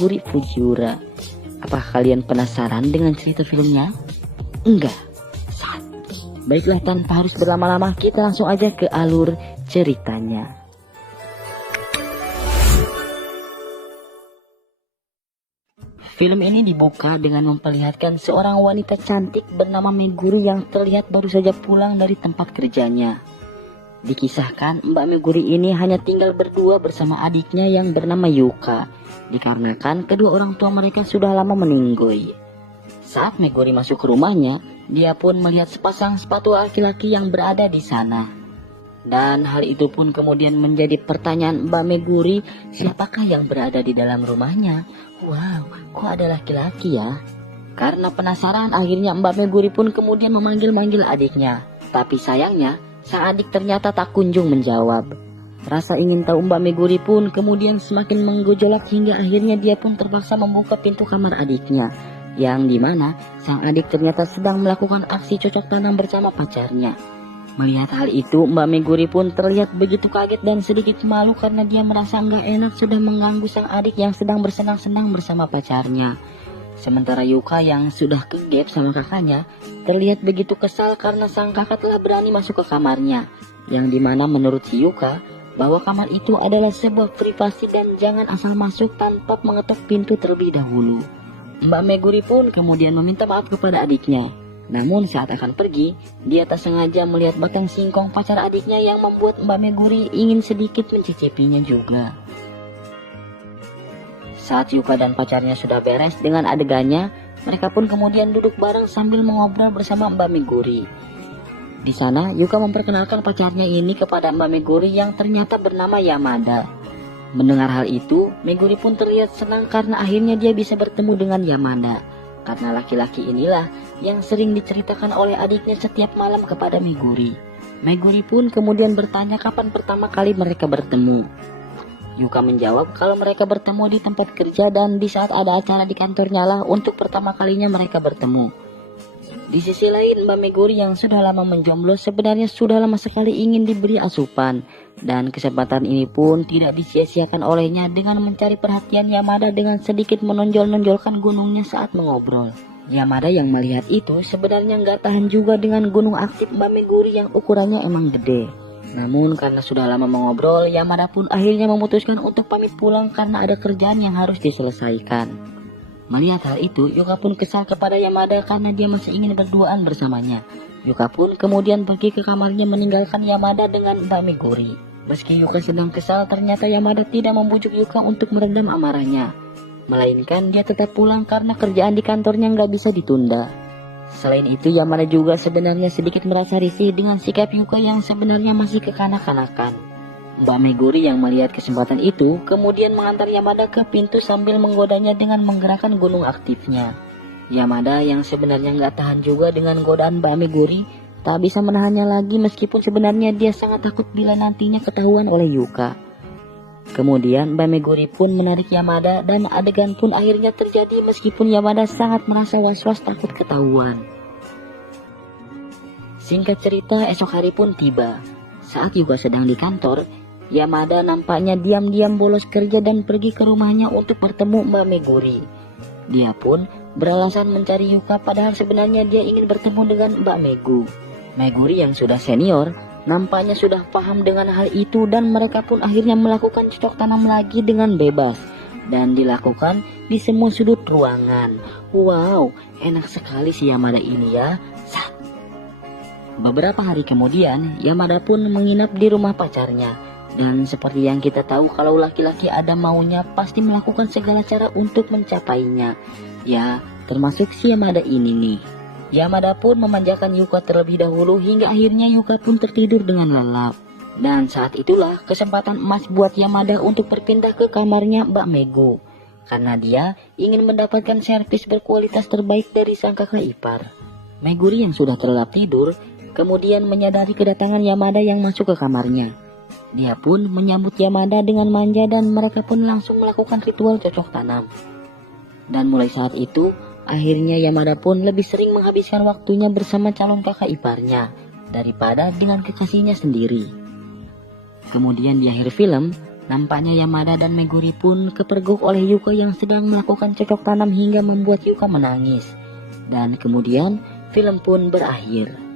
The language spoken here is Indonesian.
Meguri Fujiura. Apakah kalian penasaran dengan cerita filmnya? Enggak? Baiklah, tanpa harus berlama-lama, kita langsung aja ke alur ceritanya. Film ini dibuka dengan memperlihatkan seorang wanita cantik bernama Meguri yang terlihat baru saja pulang dari tempat kerjanya. Dikisahkan Mbak Meguri ini hanya tinggal berdua bersama adiknya yang bernama Yuka, dikarenakan kedua orang tua mereka sudah lama meninggoy. Saat Meguri masuk ke rumahnya, dia pun melihat sepasang sepatu laki-laki yang berada di sana. Dan hal itu pun kemudian menjadi pertanyaan Mbak Meguri, siapakah yang berada di dalam rumahnya? Wow, kok ada laki-laki ya? Karena penasaran, akhirnya Mbak Meguri pun kemudian memanggil-manggil adiknya. Tapi sayangnya, sang adik ternyata tak kunjung menjawab. Rasa ingin tahu Mbak Meguri pun kemudian semakin menggejolak hingga akhirnya dia pun terpaksa membuka pintu kamar adiknya. Yang dimana sang adik ternyata sedang melakukan aksi cocok tanam bersama pacarnya. Melihat hal itu, Mbak Meguri pun terlihat begitu kaget dan sedikit malu karena dia merasa nggak enak sudah mengganggu sang adik yang sedang bersenang-senang bersama pacarnya. Sementara Yuka yang sudah kegep sama kakaknya terlihat begitu kesal karena sang kakak telah berani masuk ke kamarnya. Yang dimana menurut si Yuka, bahwa kamar itu adalah sebuah privasi dan jangan asal masuk tanpa mengetuk pintu terlebih dahulu. Mbak Meguri pun kemudian meminta maaf kepada adiknya. Namun saat akan pergi, dia tak sengaja melihat batang singkong pacar adiknya yang membuat Mbak Meguri ingin sedikit mencicipinya juga. Saat Yuka dan pacarnya sudah beres dengan adegannya, mereka pun kemudian duduk bareng sambil mengobrol bersama Mbak Meguri. Di sana, Yuka memperkenalkan pacarnya ini kepada Mbak Meguri yang ternyata bernama Yamada. Mendengar hal itu, Meguri pun terlihat senang karena akhirnya dia bisa bertemu dengan Yamada. Karena laki-laki inilah yang sering diceritakan oleh adiknya setiap malam kepada Meguri. Meguri pun kemudian bertanya kapan pertama kali mereka bertemu. Yuka menjawab kalau mereka bertemu di tempat kerja dan di saat ada acara di kantornya lah untuk pertama kalinya mereka bertemu. Di sisi lain, Mbak Meguri yang sudah lama menjomblo sebenarnya sudah lama sekali ingin diberi asupan. Dan kesempatan ini pun tidak disia-siakan olehnya dengan mencari perhatian Yamada dengan sedikit menonjol-nonjolkan gunungnya saat mengobrol. Yamada yang melihat itu sebenarnya nggak tahan juga dengan gunung aktif Mbak Meguri yang ukurannya emang gede. Namun karena sudah lama mengobrol, Yamada pun akhirnya memutuskan untuk pamit pulang karena ada kerjaan yang harus diselesaikan. Melihat hal itu, Yuka pun kesal kepada Yamada karena dia masih ingin berduaan bersamanya. Yuka pun kemudian pergi ke kamarnya meninggalkan Yamada dengan Mbak Meguri. Meski Yuka sedang kesal, ternyata Yamada tidak membujuk Yuka untuk meredam amarahnya. Melainkan dia tetap pulang karena kerjaan di kantornya nggak bisa ditunda. Selain itu, Yamada juga sebenarnya sedikit merasa risih dengan sikap Yuka yang sebenarnya masih kekanak-kanakan. Mbak Meguri yang melihat kesempatan itu kemudian mengantar Yamada ke pintu sambil menggodanya dengan menggerakkan gunung aktifnya. Yamada yang sebenarnya nggak tahan juga dengan godaan Mbak Meguri, tak bisa menahannya lagi meskipun sebenarnya dia sangat takut bila nantinya ketahuan oleh Yuka. Kemudian Mbak Meguri pun menarik Yamada dan adegan pun akhirnya terjadi meskipun Yamada sangat merasa was-was takut ketahuan. Singkat cerita, esok hari pun tiba. Saat Yuka sedang di kantor, Yamada nampaknya diam-diam bolos kerja dan pergi ke rumahnya untuk bertemu Mbak Meguri. Dia pun beralasan mencari Yuka padahal sebenarnya dia ingin bertemu dengan Mbak Megu. Meguri yang sudah senior nampaknya sudah paham dengan hal itu dan mereka pun akhirnya melakukan cocok tanam lagi dengan bebas dan dilakukan di semua sudut ruangan. Wow, enak sekali si Yamada ini ya. Beberapa hari kemudian, Yamada pun menginap di rumah pacarnya. Dan seperti yang kita tahu, kalau laki-laki ada maunya pasti melakukan segala cara untuk mencapainya. Ya, termasuk si Yamada ini nih. Yamada pun memanjakan Yuka terlebih dahulu hingga akhirnya Yuka pun tertidur dengan lelap. Dan saat itulah kesempatan emas buat Yamada untuk berpindah ke kamarnya Mbak Megu. Karena dia ingin mendapatkan servis berkualitas terbaik dari sang kakak ipar. Meguri yang sudah terlelap tidur, kemudian menyadari kedatangan Yamada yang masuk ke kamarnya. Dia pun menyambut Yamada dengan manja dan mereka pun langsung melakukan ritual cocok tanam. Dan mulai saat itu, akhirnya Yamada pun lebih sering menghabiskan waktunya bersama calon kakak iparnya daripada dengan kekasihnya sendiri. Kemudian di akhir film, Nampaknya Yamada dan Meguri pun kepergok oleh Yuka yang sedang melakukan cocok tanam hingga membuat Yuka menangis. Dan kemudian film pun berakhir.